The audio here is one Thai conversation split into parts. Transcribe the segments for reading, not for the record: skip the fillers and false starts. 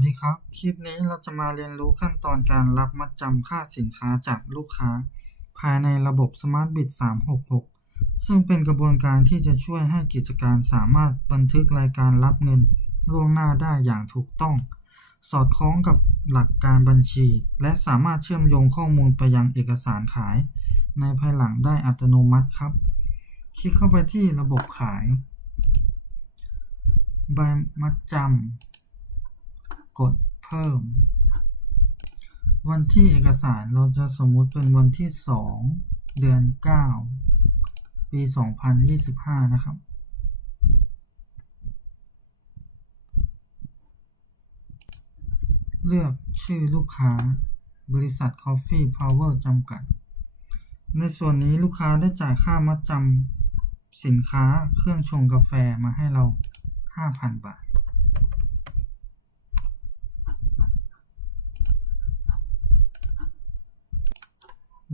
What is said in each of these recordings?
สดีครับ คลิปนี้เราจะมาเรียนรู้ขั้นตอนการรับมัดจำค่าสินค้าจากลูกค้าภายในระบบ SmartBiz 366 ซึ่งเป็นกระบวนการที่จะช่วยให้กิจการสามารถบันทึกรายการรับเงินล่วงหน้าได้อย่างถูกต้อง สอดคล้องกับหลักการบัญชี และสามารถเชื่อมโยงข้อมูลไปยังเอกสารขายในภายหลังได้อัตโนมัติครับ คลิกเข้าไปที่ระบบขาย ใบมัดจำกดเพิ่ม วันที่เอกสารเราจะสมมุติเป็นวันที่2เดือน9ปี2025นะครับเลือกชื่อลูกค้าบริษัท Coffee Power จำกัดในส่วนนี้ลูกค้าได้จ่ายค่ามัดจำสินค้าเครื่องชงกาแฟมาให้เรา 5,000 บาท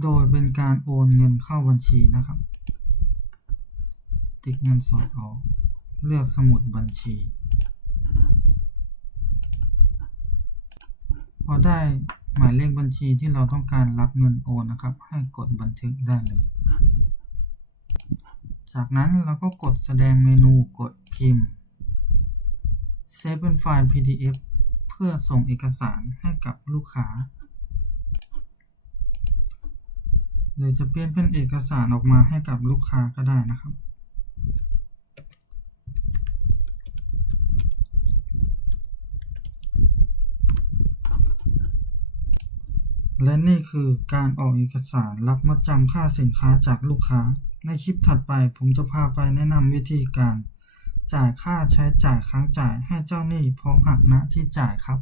โดยเป็นการโอนเงินเข้าบัญชีนะครับติ๊กเงินสดออกเลือกสมุดบัญชีพอได้หมายเลขบัญชีที่เราต้องการรับเงินโอนนะครับให้กดบันทึกได้เลยจากนั้นเราก็กดแสดงเมนูกดพิมพ์เซฟเป็นไฟล์ PDF เพื่อส่งเอกสารให้กับลูกค้าหรือจะเปลี่ยนเป็นเอกสารออกมาให้กับลูกค้าก็ได้นะครับและนี่คือการออกเอกสารรับมัดจำค่าสินค้าจากลูกค้าในคลิปถัดไปผมจะพาไปแนะนำวิธีการจ่ายค่าใช้จ่ายค้างจ่ายให้เจ้าหนี้พร้อมหักณที่จ่ายครับ